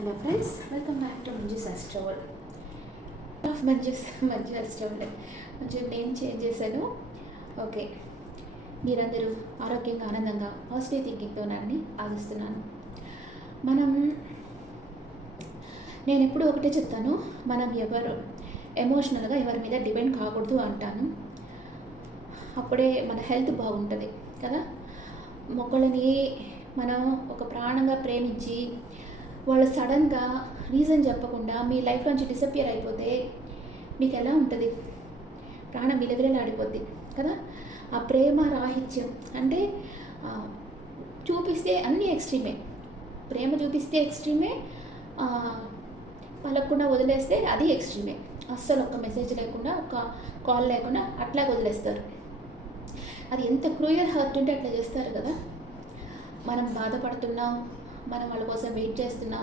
Hello friends, welcome back to Manju's Astrol of Manju Astrol. కొంచెం name change చేశాను. Okay, మీరందరూ ఆరోగ్యంగా ఆనందంగా పాజిటివ్ థింకింగ్తోనండి ఆగిస్తున్నాను. నేను ఎప్పుడు ఒకటే చెప్తాను, మనం ఎమోషనల్గా ఎవరి మీద డిపెండ్ కాకూడదు అంటాను. అప్పుడే మన హెల్త్ బాగుంటుంది కదా. మొక్కలని మనం ఒక ప్రాణంగా ప్రేమించి వాళ్ళు సడన్గా రీజన్ చెప్పకుండా మీ లైఫ్ నుంచి డిసప్పియర్ అయిపోతే మీకు ఎలా ఉంటుంది? ప్రాణం విలవిలలాడిపోద్ది కదా. ఆ ప్రేమ రాహిత్యం అంటే చూపిస్తే అన్నీ ఎక్స్ట్రీమే. ప్రేమ చూపిస్తే ఎక్స్ట్రీమే, పలకకుండా వదిలేస్తే అది ఎక్స్ట్రీమే. అస్సలు ఒక్క మెసేజ్ లేకుండా, ఒక కాల్ లేకుండా అట్లా వదిలేస్తారు. అది ఎంత క్రూయల్ హార్ట్ ఉంటే అట్లా చేస్తారు కదా. మనం బాధపడుతున్నాం, మనం వాళ్ళ కోసం వెయిట్ చేస్తున్నాం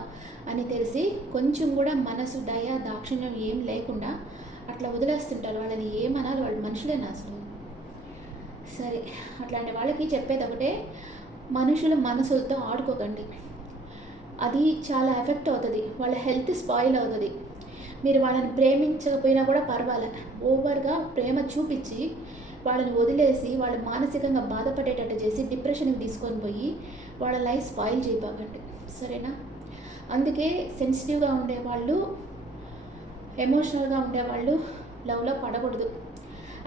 అని తెలిసి కొంచెం కూడా మనసు దయ దాక్షిణ్యం ఏం లేకుండా అట్లా వదిలేస్తుంటారు. వాళ్ళని ఏమనాలి? వాళ్ళు మనుషులేనా అసలు? సరే, అట్లాంటి వాళ్ళకి చెప్పేది ఒకటే, మనుషుల మనసులతో ఆడుకోకండి. అది చాలా ఎఫెక్ట్ అవుతుంది, వాళ్ళ హెల్త్ స్పాయిల్ అవుతుంది. మీరు వాళ్ళని ప్రేమించకపోయినా కూడా పర్వాలే, ఓవర్గా ప్రేమ చూపించి వాళ్ళని వదిలేసి వాళ్ళు మానసికంగా బాధపడేటట్టు చేసి డిప్రెషన్కి తీసుకొని పోయి వాళ్ళ లైఫ్ స్పాయిల్ చేయబాకండి, సరేనా? అందుకే సెన్సిటివ్గా ఉండేవాళ్ళు, ఎమోషనల్గా ఉండేవాళ్ళు లవ్లో పడకూడదు.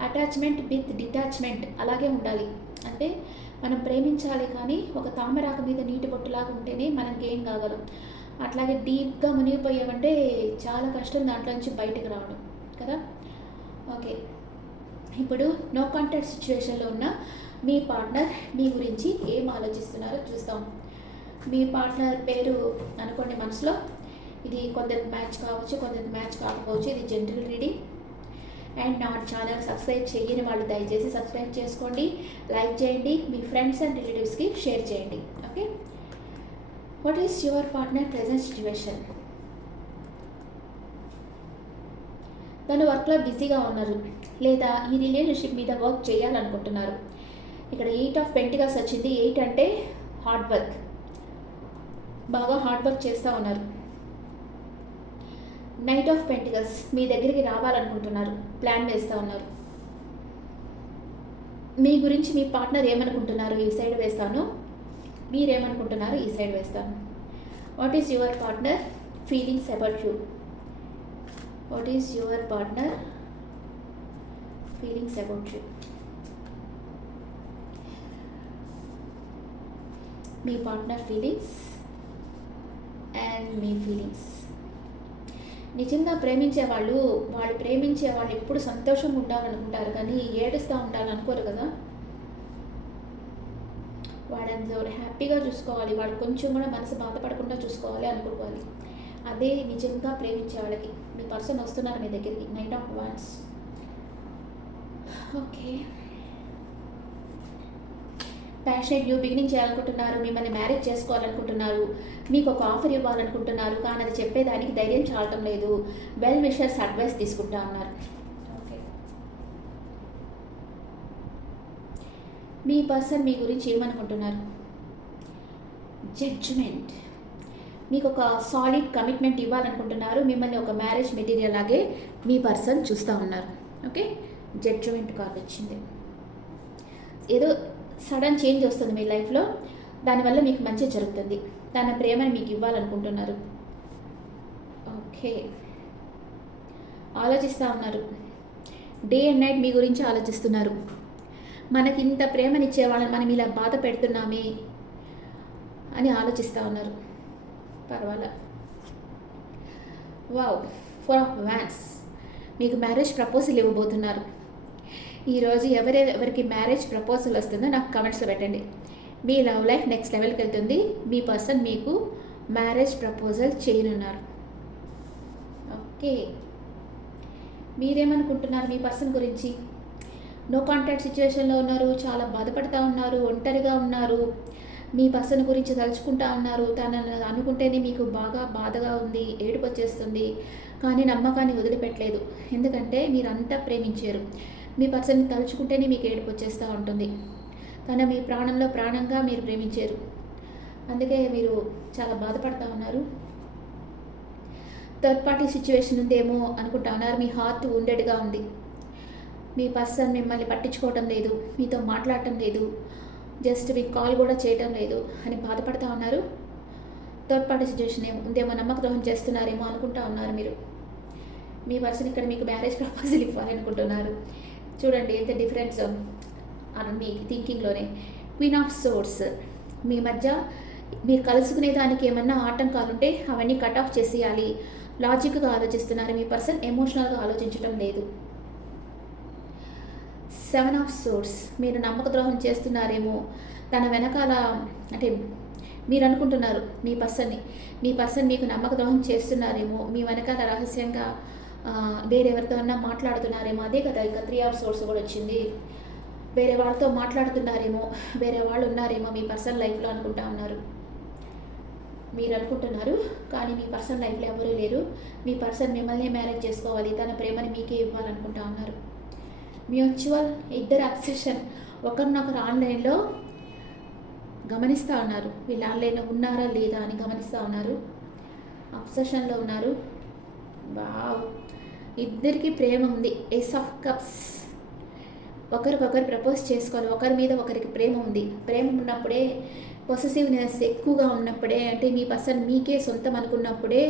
అటాచ్మెంట్ విత్ డిటాచ్మెంట్ అలాగే ఉండాలి. అంటే మనం ప్రేమించాలి, కానీ ఒక తామరాకు మీద నీటి బొట్టులాగా ఉంటేనే మనం గెయిన్ కాగలం. అట్లాగే డీప్గా మునిగిపోయామంటే చాలా కష్టం దాంట్లో నుంచి బయటకు రావడం కదా. ఓకే, ఇప్పుడు నో కాంటాక్ట్ సిచ్యువేషన్లో ఉన్న మీ పార్ట్నర్ మీ గురించి ఏం ఆలోచిస్తున్నారో చూస్తాం. మీ పార్ట్నర్ పేరు అనుకోండి మనసులో. ఇది కొందరికి మ్యాచ్ కావచ్చు, కొందరికి మ్యాచ్ కాకపోవచ్చు. ఇది జనరల్ రీడింగ్. అండ్ నా ఛానల్ సబ్స్క్రైబ్ చేయని వాళ్ళు దయచేసి సబ్స్క్రైబ్ చేసుకోండి, లైక్ చేయండి, మీ ఫ్రెండ్స్ అండ్ రిలేటివ్స్కి షేర్ చేయండి. Okay, what is your partner present situation? తను వర్క్లో బిజీగా ఉన్నారు, లేదా ఈ రిలేషన్షిప్ మీద వర్క్ చేయాలనుకుంటున్నారు. ఇక్కడ 8 ఆఫ్ పెంటికల్స్ వచ్చింది. 8 అంటే హార్డ్ వర్క్, బాగా హార్డ్ వర్క్ చేస్తూ ఉన్నారు. నైట్ ఆఫ్ పెంటికల్స్ మీ దగ్గరికి రావాలనుకుంటున్నారు, ప్లాన్ వేస్తూ ఉన్నారు. మీ గురించి మీ పార్ట్నర్ ఏమనుకుంటున్నారు ఈ సైడ్ వేస్తాను, మీరేమనుకుంటున్నారు ఈ సైడ్ వేస్తాను. What is your partner feelings about you? What is your partner feelings about you? Me partner feelings and me feelings. నిజంగా ప్రేమించే వాళ్ళు ఎప్పుడు సంతోషంగా ఉండాలనుకుంటారు, కానీ ఏడుస్తూ ఉండాలనుకోరు కదా. వాళ్ళని హ్యాపీగా చూసుకోవాలి, వాడు కొంచెం కూడా మనసు బాధపడకుండా చూసుకోవాలి అనుకోవాలి. అదే నిజంగా ప్రేమించే వాళ్ళకి. మీ పర్సన్ వస్తున్నారు మీ దగ్గరికి, knight of wands. Okay, passionate new beginning చేయాలనుకుంటున్నారు, మిమ్మల్ని మ్యారేజ్ చేసుకోవాలనుకుంటున్నారు, మీకు ఒక ఆఫర్ ఇవ్వాలనుకుంటున్నారు, కానీ అది చెప్పేదానికి ధైర్యం చాలటం లేదు. వెల్ విషర్స్ అడ్వైస్ తీసుకుంటా ఉన్నారు. ఓకే, మీ పర్సన్ మీ గురించి ఏమనుకుంటున్నారు? జడ్జిమెంట్. మీకు ఒక సాలిడ్ కమిట్మెంట్ ఇవ్వాలనుకుంటున్నారు, మిమ్మల్ని ఒక మ్యారేజ్ మెటీరియల్ లాగే మీ పర్సన్ చూస్తూ ఉన్నారు. ఓకే, జడ్జిమెంట్ కార్డ్ వచ్చింది. ఏదో సడన్ చేంజ్ వస్తుంది మీ లైఫ్లో, దానివల్ల మీకు మంచి జరుగుతుంది. తన ప్రేమను మీకు ఇవ్వాలనుకుంటున్నారు. ఓకే, ఆలోచిస్తూ ఉన్నారు, డే అండ్ నైట్ మీ గురించి ఆలోచిస్తున్నారు. మనకి ఇంత ప్రేమనిచ్చే వాళ్ళని మనం ఇలా బాధ పెడుతున్నామే అని ఆలోచిస్తూ ఉన్నారు. పర్వాలా. Wow, 4 of wands. మీకు మ్యారేజ్ ప్రపోజల్ ఇవ్వబోతున్నారు. ఈరోజు ఎవరికి మ్యారేజ్ ప్రపోజల్ వస్తుందో నాకు కమెంట్స్లో పెట్టండి. మీ లవ్ లైఫ్ నెక్స్ట్ లెవెల్కి వెళ్తుంది. మీ పర్సన్ మీకు మ్యారేజ్ ప్రపోజల్ చేయనున్నారు. ఓకే, మీరేమనుకుంటున్నారు మీ పర్సన్ గురించి? నో కాంటాక్ట్ సిచ్యువేషన్లో ఉన్నారు, చాలా బాధపడుతూ ఉన్నారు, ఒంటరిగా ఉన్నారు, మీ పర్సన్ గురించి తలుచుకుంటా ఉన్నారు. తనని అనుకుంటేనే మీకు బాగా బాధగా ఉంది, ఏడుపు వచ్చేస్తుంది, కానీ నమ్మకాన్ని వదిలిపెట్టలేదు. ఎందుకంటే మీరు అంతా ప్రేమించారు. మీ పర్సన్ని తలుచుకుంటేనే మీకు ఏడుపు వచ్చేస్తూ ఉంటుంది. తన మీ ప్రాణంలో ప్రాణంగా మీరు ప్రేమించారు, అందుకే మీరు చాలా బాధపడుతూ ఉన్నారు. థర్డ్ పార్టీ సిచ్యువేషన్ ఉందేమో అనుకుంటా ఉన్నారు. మీ హార్ట్ ఉండేట్టుగా ఉంది. మీ పర్సన్ మిమ్మల్ని పట్టించుకోవటం లేదు, మీతో మాట్లాడటం లేదు, జస్ట్ మీకు కాల్ కూడా చేయటం లేదు అని బాధపడుతూ ఉన్నారు. థర్డ్ పార్టీ సిచ్యువేషన్ ఉందేమో, నమ్మక ద్రోహం చేస్తున్నారేమో అనుకుంటా ఉన్నారు మీరు. మీ పర్సన్ ఇక్కడ మీకు మ్యారేజ్ ప్రపోజల్ ఇవ్వాలనుకుంటున్నారు. చూడండి ఎంత డిఫరెన్స్ మీ థింకింగ్లోనే. క్వీన్ ఆఫ్ సోర్స్, మీ మధ్య మీరు కలుసుకునే దానికి ఏమన్నా ఆటంకాలు ఉంటే అవన్నీ కట్ ఆఫ్ చేసేయాలి. లాజిక్గా ఆలోచిస్తున్నారు. మీ పర్సన్ ఎమోషనల్గా ఆలోచించడం లేదు. 7 ఆఫ్ సోర్స్, మీరు నమ్మక ద్రోహం చేస్తున్నారేమో, తన వెనకాల అంటే మీరు అనుకుంటున్నారు మీ పర్సన్ మీకు నమ్మక ద్రోహం చేస్తున్నారేమో, మీ వెనకాల రహస్యంగా వేరెవరితో అన్నా మాట్లాడుతున్నారేమో. అదే కదా ఇక 3 ఆఫ్ సోర్స్ కూడా వచ్చింది. వేరే వాళ్ళతో మాట్లాడుతున్నారేమో, వేరే వాళ్ళు ఉన్నారేమో మీ పర్సనల్ లైఫ్లో అనుకుంటా ఉన్నారు. మీరు అనుకుంటున్నారు కానీ మీ పర్సనల్ లైఫ్లో ఎవరూ లేరు. మీ పర్సన్ మిమ్మల్ని మ్యారేజ్ చేసుకోవాలి, తన ప్రేమని మీకే ఇవ్వాలనుకుంటా ఉన్నారు. మ్యూచువల్ ఇద్దరు అబ్సెషన్, ఒకరినొకరు ఆన్లైన్లో గమనిస్తూ ఉన్నారు. వీళ్ళు ఆన్లైన్లో ఉన్నారా లేదా అని గమనిస్తూ ఉన్నారు. అబ్సెషన్లో ఉన్నారు. వావ్, ఇద్దరికి ప్రేమ ఉంది. ఏస్ ఆఫ్ కప్స్, ఒకరికొకరు ప్రపోజ్ చేసుకోవాలి. ఒకరి మీద ఒకరికి ప్రేమ ఉంది. ప్రేమ ఉన్నప్పుడే, పొసెసివ్నెస్ ఎక్కువగా ఉన్నప్పుడే, అంటే మీ పర్సన్ మీకే సొంతం అనుకున్నప్పుడే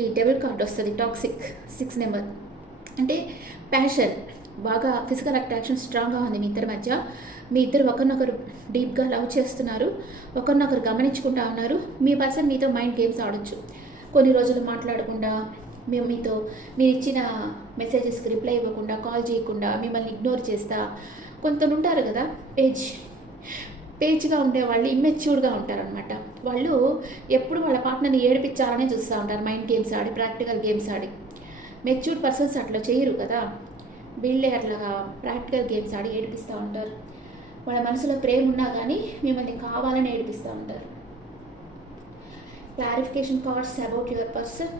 ఈ డబుల్ కార్డ్ వస్తుంది. టాక్సిక్ 6 నెంబర్ అంటే ప్యాషన్, బాగా ఫిజికల్ అట్రాక్షన్ స్ట్రాంగ్గా ఉంది మీ ఇద్దరి మధ్య. మీ ఇద్దరు ఒకరినొకరు డీప్గా లవ్ చేస్తున్నారు, ఒకరినొకరు గమనించుకుంటా ఉన్నారు. మీ పర్సన్ మీతో మైండ్ గేమ్స్ ఆడొచ్చు. కొన్ని రోజులు మాట్లాడకుండా, మీరు ఇచ్చిన మెసేజెస్కి రిప్లై ఇవ్వకుండా, కాల్ చేయకుండా, మిమ్మల్ని ఇగ్నోర్ చేస్తా కొంత ఉంటారు కదా. పేజ్గా ఉండేవాళ్ళు ఇమ్మెచ్యూర్డ్గా ఉంటారనమాట. వాళ్ళు ఎప్పుడు వాళ్ళ పార్ట్నర్ని ఏడిపించాలనే చూస్తూ ఉంటారు. మైండ్ గేమ్స్ ఆడి, ప్రాక్టికల్ గేమ్స్ ఆడి. మెచ్యూర్డ్ పర్సన్స్ అట్లా చేయరు కదా. వీళ్ళే అట్లా ప్రాక్టికల్ గేమ్స్ ఆడి ఏడిపిస్తూ ఉంటారు. వాళ్ళ మనసులో ప్రేమ ఉన్నా కానీ మిమ్మల్ని కావాలని ఏడిపిస్తూ ఉంటారు. Clarification cards about your person.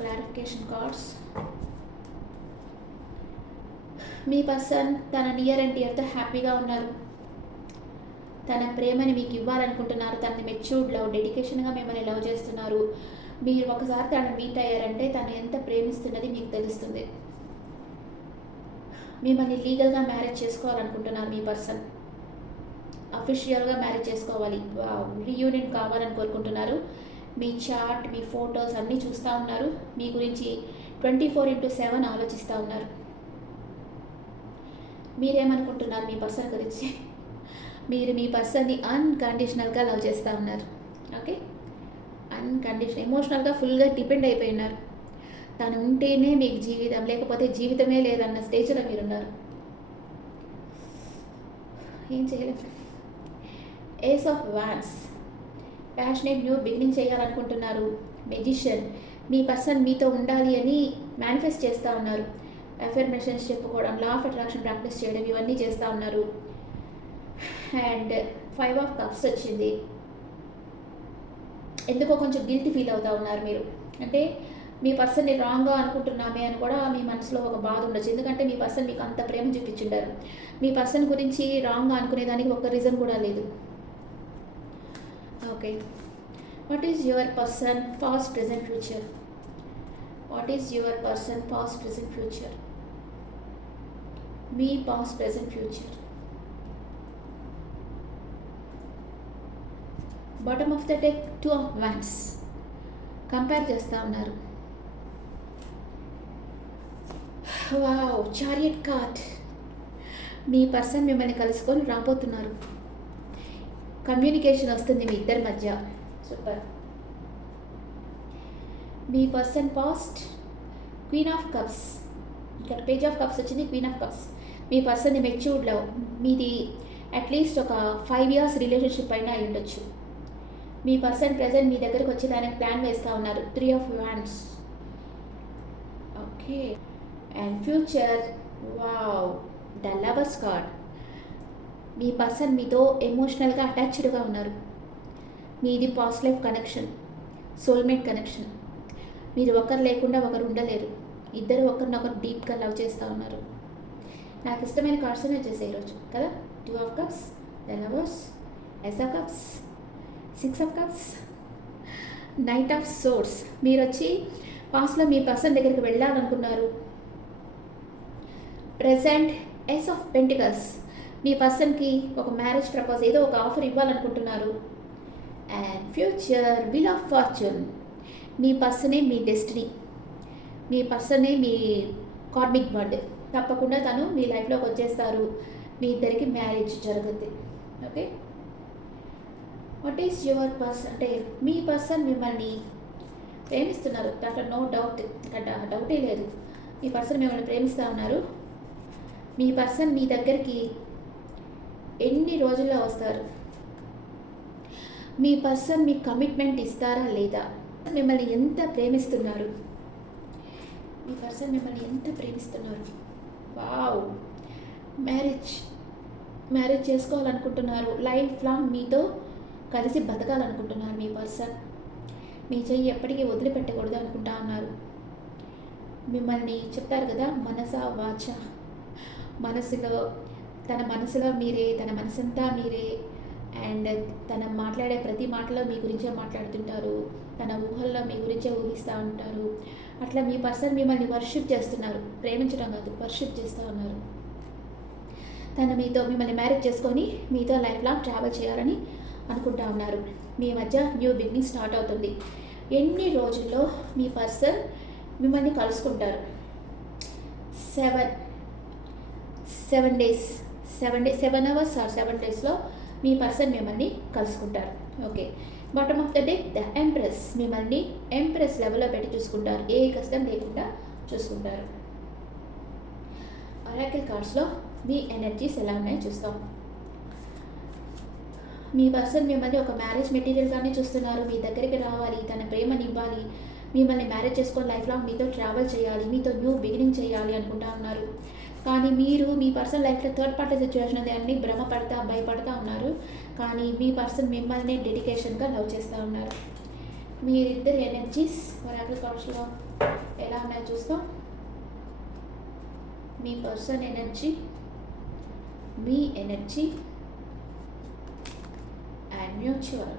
Clarification cards. Me person తన నియర్ అండ్ డియర్తో హ్యాపీగా ఉన్నారు. తన ప్రేమని మీకు ఇవ్వాలనుకుంటున్నారు. తనని మెచ్యూర్డ్ లవ్, డెడికేషన్గా మిమ్మల్ని లవ్ చేస్తున్నారు. మీరు ఒకసారి తను మీట్ అయ్యారంటే తను ఎంత ప్రేమిస్తున్నది మీకు తెలుస్తుంది. మిమ్మల్ని లీగల్గా మ్యారేజ్ చేసుకోవాలనుకుంటున్నారు మీ పర్సన్. అఫీషియల్గా మ్యారేజ్ చేసుకోవాలి, రీయూనియన్ కావాలని కోరుకుంటున్నారు. మీ చాట్, మీ ఫొటోస్ అన్నీ చూస్తూ ఉన్నారు. మీ గురించి 24/7 ఆలోచిస్తూ ఉన్నారు. మీరేమనుకుంటున్నారు మీ పర్సన్ గురించి? మీరు మీ పర్సన్ని అన్కండిషనల్గా లవ్ చేస్తూ ఉన్నారు. ఓకే, అన్కండిషనల్, ఎమోషనల్గా ఫుల్గా డిపెండ్ అయిపోయి ఉన్నారు. తను ఉంటేనే మీకు జీవితం, లేకపోతే జీవితమే లేదన్న స్టేజ్లో మీరున్నారు. ఏం చేయలేదు. Ace of wands, passionate new beginning చేయాలనుకుంటున్నారు. మెజిషియన్, మీ పర్సన్ మీతో ఉండాలి అని మేనిఫెస్ట్ చేస్తూ ఉన్నారు. అఫర్మేషన్స్ చెప్పుకోవడం, లా ఆఫ్ అట్రాక్షన్ ప్రాక్టీస్ చేయడం, ఇవన్నీ చేస్తూ ఉన్నారు. అండ్ 5 ఆఫ్ కప్స్ వచ్చింది. ఎందుకో కొంచెం గిల్టీ ఫీల్ అవుతూ ఉన్నారు మీరు. అంటే మీ పర్సన్ని రాంగ్గా అనుకుంటున్నామే అని కూడా మీ మనసులో ఒక బాధ ఉండొచ్చు. ఎందుకంటే మీ పర్సన్ మీకు అంత ప్రేమ చూపించుంటారు. మీ పర్సన్ గురించి రాంగ్గా అనుకునేదానికి ఒక రీజన్ కూడా లేదు. Okay, what is your person past, present, future? What is your person past, present, future? మీ past, present, future. Bottom of the deck 2 of wands. Compare చేస్తూ ఉన్నారు. Wow, chariot card. మీ పర్సన్ మిమ్మల్ని కలుసుకొని రాబోతున్నారు. కమ్యూనికేషన్ వస్తుంది మీ ఇద్దరి మధ్య. సూపర్. మీ person past, queen of cups. ఇక్కడ పేజ్ ఆఫ్ కప్స్ వచ్చింది, క్వీన్ ఆఫ్ కప్స్. మీ పర్సన్ని మెచ్యూర్డ్ లవ్, మీది అట్లీస్ట్ ఒక 5 years రిలేషన్షిప్ అయినా అయి ఉండొచ్చు. మీ పర్సన్ ప్రెజెంట్ మీ దగ్గరకు వచ్చి దానికి ప్లాన్ వేస్తూ ఉన్నారు. 3 of wands. Okay, and future. Wow, the lovers card. మీ పర్సన్ మీతో ఎమోషనల్గా అటాచ్డ్గా ఉన్నారు. మీది past life connection, soulmate connection. మీరు ఒకరు లేకుండా ఒకరు ఉండలేరు. ఇద్దరు ఒకరినొకరు డీప్గా లవ్ చేస్తూ ఉన్నారు. నాకు ఇష్టమైన కార్డ్స్ వచ్చేసాయి ఈరోజు కదా. 2 of cups, the lovers, ace of cups, 6 of cups. Knight of swords, మీరు వచ్చి పాస్ట్లో మీ పర్సన్ దగ్గరికి వెళ్ళాలనుకున్నారు. ప్రెజెంట్ ఎస్ ఆఫ్ పెంటికల్స్, మీ పర్సన్కి ఒక మ్యారేజ్ ప్రపోజ్ ఏదో ఒక ఆఫర్ ఇవ్వాలనుకుంటున్నారు. And future wheel of fortune, మీ పర్సనే మీ డెస్టినీ, మీ పర్సనే మీ కార్మిక్ బర్డ్. తప్పకుండా తను మీ లైఫ్లోకి వచ్చేస్తారు, మీ ఇద్దరికి మ్యారేజ్ జరుగుద్ది. Okay, what is your person అంటే మీ పర్సన్ మిమ్మల్ని ప్రేమిస్తున్నారు, దాంట్లో నో డౌట్, డౌటే లేదు. మీ పర్సన్ మిమ్మల్ని ప్రేమిస్తూ ఉన్నారు. మీ పర్సన్ మీ దగ్గరికి ఎన్ని రోజుల్లో వస్తారు? మీ పర్సన్ మీకు కమిట్మెంట్ ఇస్తారా లేదా? మిమ్మల్ని ఎంత ప్రేమిస్తున్నారు? మీ పర్సన్ మిమ్మల్ని ఎంత ప్రేమిస్తున్నారు? వావ్, మ్యారేజ్ చేసుకోవాలనుకుంటున్నారు. లైఫ్ లాంగ్ మీతో కలిసి బతకాలనుకుంటున్నారు మీ పర్సన్. మీ చెయ్యి ఎప్పటికీ వదిలిపెట్టకూడదు అనుకుంటా ఉన్నారు. మిమ్మల్ని చెప్తారు కదా, మనస వాచ, తన మనసులో మీరే, తన మనసంతా మీరే. అండ్ తన మాట్లాడే ప్రతి మాటలో మీ గురించే మాట్లాడుతుంటారు, తన ఊహల్లో మీ గురించే ఊహిస్తూ ఉంటారు. అట్లా మీ పర్సన్ మిమ్మల్ని వర్షిప్ చేస్తున్నారు, ప్రేమించడం కాదు, వర్షిప్ చేస్తూ ఉన్నారు. తను మిమ్మల్ని మ్యారేజ్ చేసుకొని మీతో లైఫ్ లాంగ్ ట్రావెల్ చేయాలని అనుకుంటా ఉన్నారు. మీ మధ్య న్యూ బిగినింగ్ స్టార్ట్ అవుతుంది. ఎన్ని రోజుల్లో మీ పర్సన్ మిమ్మల్ని కలుసుకుంటారు? 7 డేస్, 7 అవర్స్ ఆర్ 7 డేస్లో మీ పర్సన్ మిమ్మల్ని కలుసుకుంటారు. Okay, bottom of the day the empress, మిమ్మల్ని ఎంప్రెస్ లెవెల్లో పెట్టి చూసుకుంటారు, ఏ కష్టం లేకుండా చూసుకుంటారు. ఒరాకిల్ కార్డ్స్లో మీ ఎనర్జీస్ ఎలా ఉన్నాయో చూస్తాం. మీ పర్సన్ మిమ్మల్ని ఒక మ్యారేజ్ మెటీరియల్గానే చూస్తున్నారు. మీ దగ్గరికి రావాలి, తన ప్రేమని ఇవ్వాలి, మిమ్మల్ని మ్యారేజ్ చేసుకొని లైఫ్ లాంగ్ మీతో ట్రావెల్ చేయాలి, మీతో న్యూ బిగినింగ్ చేయాలి అనుకుంటా ఉన్నారు. కానీ మీరు మీ పర్సన్ లైఫ్లో థర్డ్ పార్టీ సిచ్యువేషన్ అది అన్ని భయపడతా ఉన్నారు. కానీ మీ పర్సన్ మిమ్మల్ని డెడికేషన్గా లవ్ చేస్తూ ఉన్నారు. మీరిద్దరు ఎనర్జీస్ ఒరాకిల్ కార్డ్స్లో ఎలా ఉన్నాయో చూస్తాం. మీ పర్సన్ ఎనర్జీ, మీ ఎనర్జీ అండ్ మ్యూచువల్,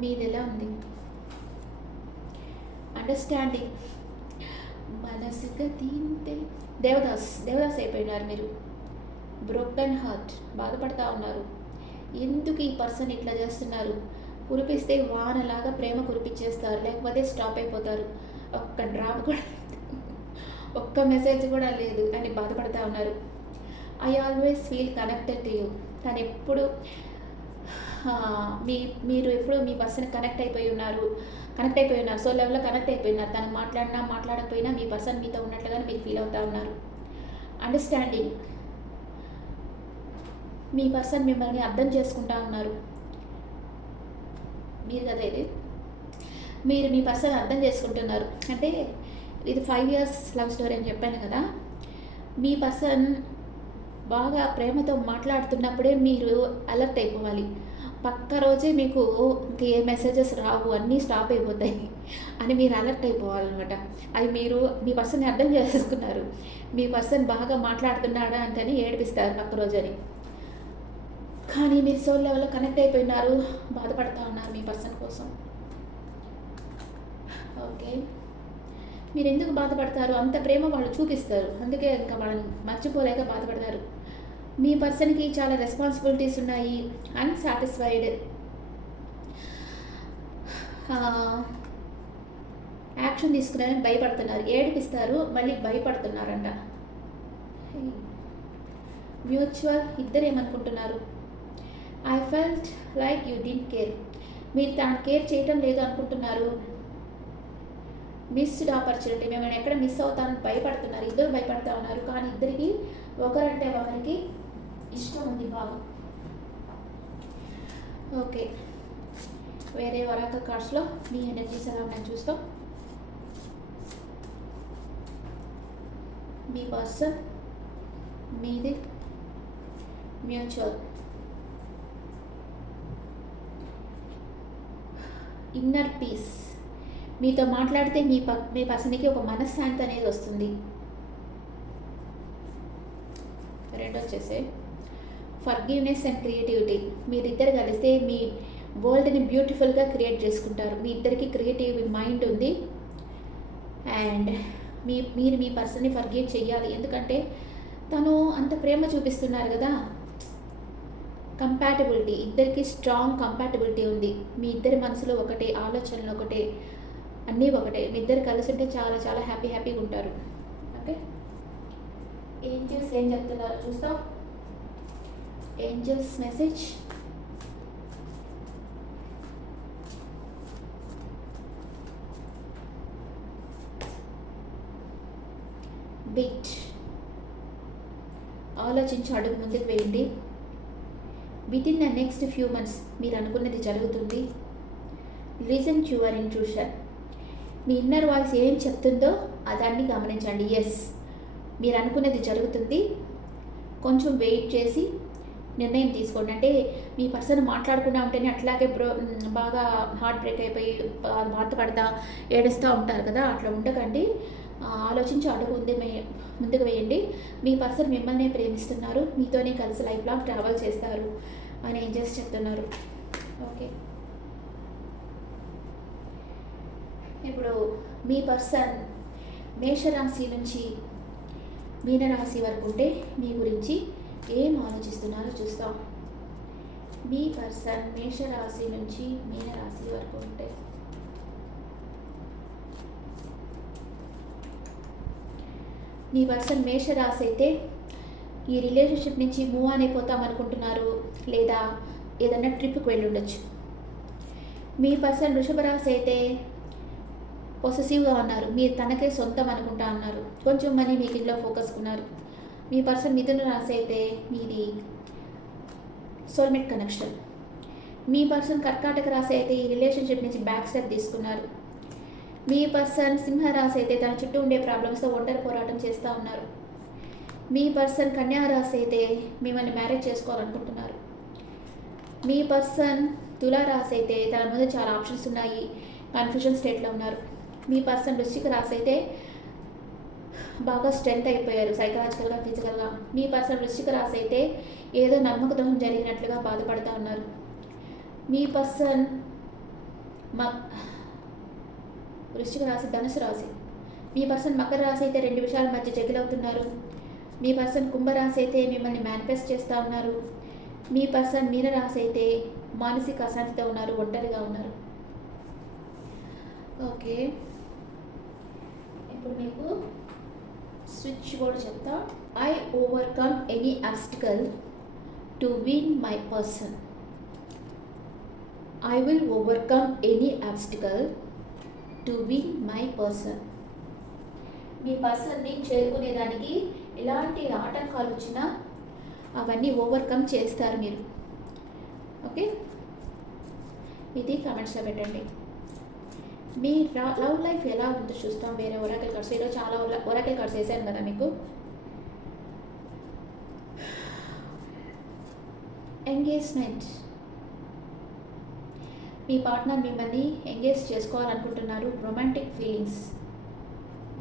మీది ఎలా ఉంది? అండర్స్టాండింగ్, మనసుగా తింటే దేవదాస్ అయిపోయినారు మీరు. బ్రోకెన్ హార్ట్, బాధపడతా ఉన్నారు. ఎందుకు ఈ పర్సన్ ఇట్లా చేస్తున్నారు? కురిపిస్తే వానలాగా ప్రేమ కురిపించేస్తారు, లేకపోతే స్టాప్ అయిపోతారు. ఒక్క డ్రాప్ కూడా, ఒక్క మెసేజ్ కూడా లేదు అని బాధపడతా ఉన్నారు. I always feel connected to you, తను ఎప్పుడు మీరు ఎప్పుడు మీ పర్సన్ కనెక్ట్ అయిపోయి ఉన్నారు, సో లెవెల్లో కనెక్ట్ అయిపోయినారు. తను మాట్లాడకపోయినా మీ పర్సన్ మీతో ఉన్నట్లుగానే మీరు ఫీల్ అవుతూ ఉన్నారు. అండర్స్టాండింగ్, మీ పర్సన్ మిమ్మల్ని అర్థం చేసుకుంటా ఉన్నారు. మీరు కదా ఇది, మీరు మీ పర్సన్ అర్థం చేసుకుంటున్నారు. అంటే ఇది 5 years లవ్ స్టోరీ అని చెప్పాను కదా. మీ పర్సన్ బాగా ప్రేమతో మాట్లాడుతున్నప్పుడే మీరు అలర్ట్ అయిపోవాలి. పక్క రోజే మీకు ఏ మెసేజెస్ రావు, అన్నీ స్టాప్ అయిపోతాయి అని మీరు అలర్ట్ అయిపోవాలన్నమాట. అవి మీరు మీ పర్సన్ని అర్థం చేసుకున్నారు. మీ పర్సన్ బాగా మాట్లాడుతున్నాడా అంటని ఏడిపిస్తారు పక్క రోజు అని. కానీ మీరు సోల్ లెవెల్లో కనెక్ట్ అయిపోయినారు, బాధపడుతూ ఉన్నారు మీ పర్సన్ కోసం. ఓకే, మీరు ఎందుకు బాధపడతారు? అంత ప్రేమ వాళ్ళు చూపిస్తారు, అందుకే ఇంకా వాళ్ళని మర్చిపోలేక బాధపడతారు. మీ పర్సన్కి చాలా రెస్పాన్సిబిలిటీస్ ఉన్నాయి. అన్సాటిస్ఫైడ్, యాక్షన్ తీసుకున్నారని భయపడుతున్నారు, ఏడిపిస్తారు, మళ్ళీ భయపడుతున్నారంట. మ్యూచువల్, ఇద్దరు ఏమనుకుంటున్నారు? I felt like you didn't care, మీరు తాను కేర్ చేయటం లేదు అనుకుంటున్నారు. మిస్డ్ ఆపర్చునిటీ, మిమ్మల్ని ఎక్కడ మిస్ అవుతానని భయపడుతున్నారు. ఇద్దరు భయపడుతూ ఉన్నారు, కానీ ఇద్దరికి ఒకరంటే ఒకరికి ఇష్టం ఉంది బాగా. ఓకే, వేరే ఒరాకిల్ కార్డ్స్లో మీ ఎనర్జీస్ ఎలా ఉన్నాయని చూస్తాం. మీ పర్సన్, మీది, మ్యూచువల్, ఇన్నర్ పీస్. మీతో మాట్లాడితే మీ పర్సన్కి ఒక మనశ్శాంతి అనేది వస్తుంది. రెండో వచ్చేసి ఫర్గివ్నెస్ అండ్ క్రియేటివిటీ. మీరిద్దరు కలిస్తే వరల్డ్ని బ్యూటిఫుల్గా క్రియేట్ చేసుకుంటారు. మీ ఇద్దరికి క్రియేటివ్ మైండ్ ఉంది. అండ్ మీరు మీ పర్సన్ని ఫర్గివ్ చెయ్యాలి. ఎందుకంటే తను అంత ప్రేమ చూపిస్తున్నారు కదా. కంపాటబిలిటీ, ఇద్దరికి స్ట్రాంగ్ కంపాటబిలిటీ ఉంది. మీ ఇద్దరి మనసులో ఒకటే, ఆలోచనలు ఒకటే, అన్నీ ఒకటే. మీ ఇద్దరు కలిసి ఉంటే చాలా చాలా హ్యాపీగా ఉంటారు. ఓకే, ఏంజల్స్ ఏం చెప్తున్నారు చూస్తాం. Angels message. వెయిట్, ఆలోచించి అడుగు ముందుకు వేయండి. Within the next few months మీరు అనుకున్నది జరుగుతుంది. Listen to your intuition. Me inner voice ఏం చెప్తుందో దాన్ని గమనించండి. ఎస్, మీరు అనుకున్నది జరుగుతుంది. కొంచెం వెయిట్ చేసి నిర్ణయం తీసుకోండి. అంటే మీ పర్సన్ మాట్లాడకుండా ఉంటేనే అట్లాగే బాగా హార్ట్ బ్రేక్ అయిపోయి బాధపడతా ఏడుస్తూ ఉంటారు కదా, అట్లా ఉండకండి. ఆలోచించి అడుగు ముందుకు వేయండి. మీ పర్సన్ మిమ్మల్ని ప్రేమిస్తున్నారు, మీతోనే కలిసి లైఫ్ లాంగ్ ట్రావెల్ చేస్తారు అని ఏంజల్స్ చెప్తున్నారు. ఓకే, ఇప్పుడు మీ పర్సన్ మేషరాశి నుంచి మీనరాశి వరకు ఉంటే మీ గురించి ఏం ఆలోచిస్తున్నారో చూస్తాం. మీ పర్సన్ మేషరాశి నుంచి మీనరాశి వరకు ఉంటే మీ పర్సన్ మేషరాశి అయితే ఈ రిలేషన్షిప్ నుంచి మూవ్ ఆన్ అయిపోతాం అనుకుంటున్నారు, లేదా ఏదైనా ట్రిప్కి వెళ్ళి ఉండొచ్చు. మీ పర్సన్ వృషభ రాశి అయితే పొసెసివ్గా ఉన్నారు, మీరు తనకే సొంతం అనుకుంటా అన్నారు, కొంచెం మనీ మేకింగ్లో ఫోకస్ ఉన్నారు. మీ పర్సన్ మిథున రాశి అయితే మీది సోల్మేట్ కనెక్షన్. మీ పర్సన్ కర్కాటక రాశి అయితే ఈ రిలేషన్షిప్ నుంచి బ్యాక్ స్టెప్ తీసుకున్నారు. మీ పర్సన్ సింహరాశి అయితే తన చుట్టూ ఉండే ప్రాబ్లమ్స్తో ఒంటరి పోరాటం చేస్తూ ఉన్నారు. మీ పర్సన్ కన్యా రాశి అయితే మిమ్మల్ని మ్యారేజ్ చేసుకోవాలనుకుంటున్నారు. మీ పర్సన్ తులారాశి అయితే తన ముందు చాలా ఆప్షన్స్ ఉన్నాయి, కన్ఫ్యూజన్ స్టేట్లో ఉన్నారు. మీ పర్సన్ వృశ్చిక రాశి అయితే బాగా స్ట్రెంత్ అయిపోయారు సైకలాజికల్గా, ఫిజికల్గా. మీ పర్సన్ వృశ్చిక రాశి అయితే ఏదో నమ్మక ద్రోహం జరిగినట్లుగా బాధపడుతూ ఉన్నారు. మీ పర్సన్ వృశ్చిక రాశి ధనుసు రాశి. మీ పర్సన్ మకర రాశి అయితే రెండు విషయాల మధ్య జగిలవుతున్నారు. మీ పర్సన్ కుంభరాశి అయితే మిమ్మల్ని మేనిఫెస్ట్ చేస్తూ ఉన్నారు. మీ పర్సన్ మీనరాశి అయితే మానసిక అశాంతితో ఉన్నారు, ఒంటరిగా ఉన్నారు. ఓకే, ఇప్పుడు మీకు స్విచ్ బోర్డ్ చెప్తా. I overcome any obstacle to win my person. I will overcome any obstacle to win my person. మీ పర్సన్ని చేరుకునేదానికి ఎలాంటి ఆటంకాలు వచ్చినా అవన్నీ ఓవర్కమ్ చేస్తారు మీరు. ఓకే, ఇది కామెంట్స్లో పెట్టండి. మీ లవ్ లైఫ్ ఎలా ఉందో చూస్తాం. వేరే ఒరాకిల్ కార్డ్స్, ఈరోజు చాలా ఒరాకిల్ కార్డ్స్ వేసాను కదా మీకు. ఎంగేజ్మెంట్. మీ పార్ట్నర్ మిమ్మల్ని ఎంగేజ్ చేసుకోవాలనుకుంటున్నారు. రొమాంటిక్ ఫీలింగ్స్,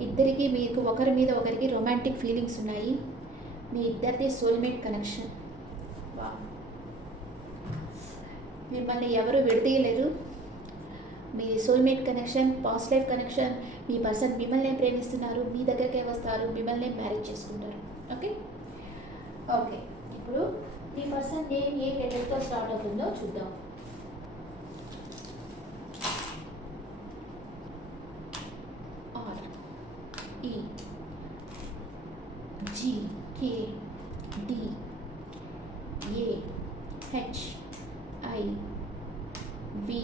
ఇద్దరికి మీకు ఒకరి మీద ఒకరికి రొమాంటిక్ ఫీలింగ్స్ ఉన్నాయి. మీ ఇద్దరిది సోల్మేట్ కనెక్షన్. మిమ్మల్ని ఎవరు విడదీయలేరు. మీ soulmate connection, past life connection. మీ పర్సన్ మిమ్మల్ని ప్రేమిస్తున్నారు, మీ దగ్గరికే వస్తారు, మిమ్మల్ని మ్యారేజ్ చేసుకుంటారు. ఓకే ఓకే, ఇప్పుడు మీ పర్సన్ నేమ్ ఏ లెటర్తో స్టార్ట్ అవుతుందో చూద్దాం. E, G, K, D, A, H, I, V,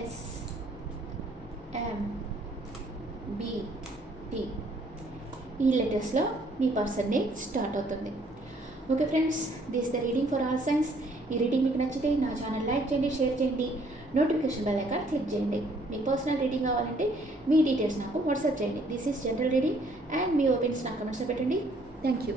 S, M, B, T. ఈ లెటర్స్లో మీ పర్సన్ నేమ్ స్టార్ట్ అవుతుంది. Okay friends, this the reading for all science. ఈ రీడింగ్ మీకు నచ్చితే నా ఛానల్ లైక్ చేయండి, షేర్ చేయండి, నోటిఫికేషన్ బెల్ ఐకాన్ క్లిక్ చేయండి. మీకు పర్సనల్ రీడింగ్ కావాలంటే మీ డీటెయిల్స్ నాకు వాట్సాప్ చేయండి. This is general reading and me opinions నాకు కమెంట్స్లో పెట్టండి. Thank you.